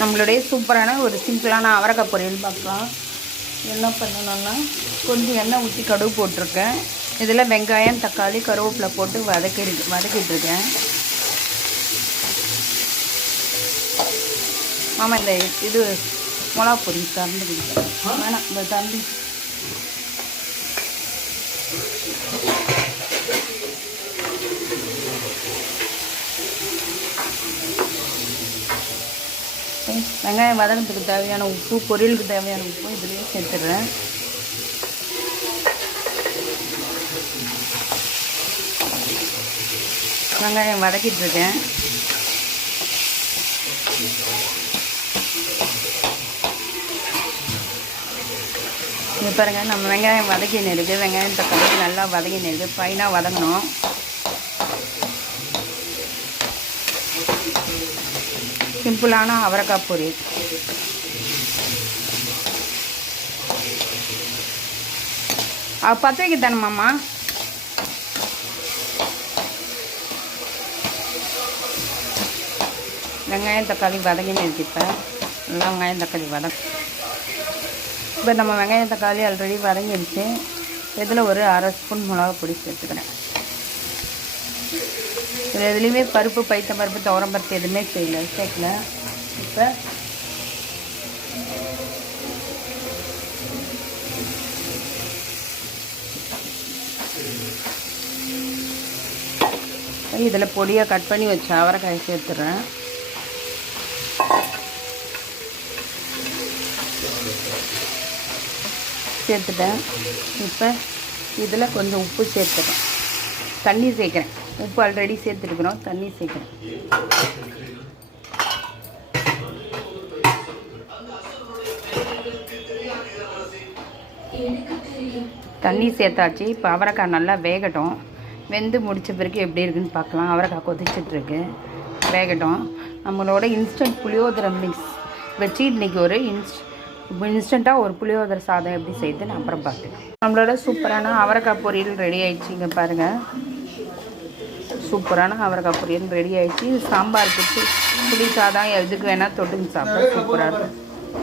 நம்மளுடைய சூப்பரான ஒரு சிம்பிளான அவரைக்காய் பொரியல் பார்க்கலாம். என்ன பண்ணணும்னா கொஞ்சம் எண்ணெய் ஊற்றி கடுகு போட்டிருக்கேன். இதில் வெங்காயம், தக்காளி, கருவேப்பிலை போட்டு வதக்கிட்டுருக்கேன். ஆமாம், இந்த இது மிளகா பொரி திறந்து கொடுத்தேன். வேணாம், இந்த தம்பி வெங்காயம் வதக்கிறதுக்கு தேவையான உப்பு, பொரியலுக்கு தேவையான உப்பு இதுலேயே சேர்த்துடுறேன். வெங்காயம் வதக்கிட்டுருக்கேன். இங்கே பாருங்கள், நம்ம வெங்காயம் வதக்கின்னு இருக்குது. வெங்காயம் தக்காளி நல்லா வதக்கின்னு இருக்குது. ஃபைனாக வதங்கணும். சிம்பிளான அவரைக்காய் பொரியல். பற்ற வைக்க தானம்மாம்மா? வெங்காயம் தக்காளி வதங்கின்னு இருக்கு. இப்போ நல்லா வெங்காயம் தக்காளி இப்போ நம்ம வெங்காயம் தக்காளி ஆல்ரெடி வதங்கிடுச்சு. இதில் ஒரு அரை ஸ்பூன் மிளகா பொடி சேர்த்துக்கிறேன். இது எதுலேயுமே பருப்பு, பைத்த பருப்பு, துவரம் பருப்பு எதுவுமே சேர்க்கல. இப்போ இதில் பொடியாக கட் பண்ணி வச்ச அவரைக்காய் சேர்த்துறேன். சேர்த்துட்டேன். இப்போ இதில் கொஞ்சம் உப்பு சேர்த்துக்கிறேன். தண்ணி சேர்க்குறேன். உப்பு ஆல்ரெடி சேர்த்துருக்குறோம், தண்ணி சேர்க்குறேன். தண்ணி சேர்த்தாச்சு. இப்போ அவரைக்காய் நல்லா வேகட்டும். வெந்து முடித்த பிறகு எப்படி இருக்குதுன்னு பார்க்கலாம். அவரைக்காய் கொதிச்சிட்ருக்கு, வேகட்டும். நம்மளோட இன்ஸ்டன்ட் புளியோதரை மிக்ஸ் வச்சு இன்றைக்கி ஒரு இன்ஸ்டண்ட்டாக ஒரு புளியோதரை சாதம் எப்படி செய்து நான் அப்புறம் பார்த்துக்கேன். நம்மளோட சூப்பரான அவரைக்காய் பொரியல் ரெடி ஆகிடுச்சு. இங்கே பாருங்கள், சூப்பரான அவரைக்காய் பொரியல் ரெடி ஆகிடுச்சு. சாம்பாருக்கு புளி சாதம் எதுக்கு வேணால் தொட்டுங்க சாப்பிட சூப்பராக இருக்கும்.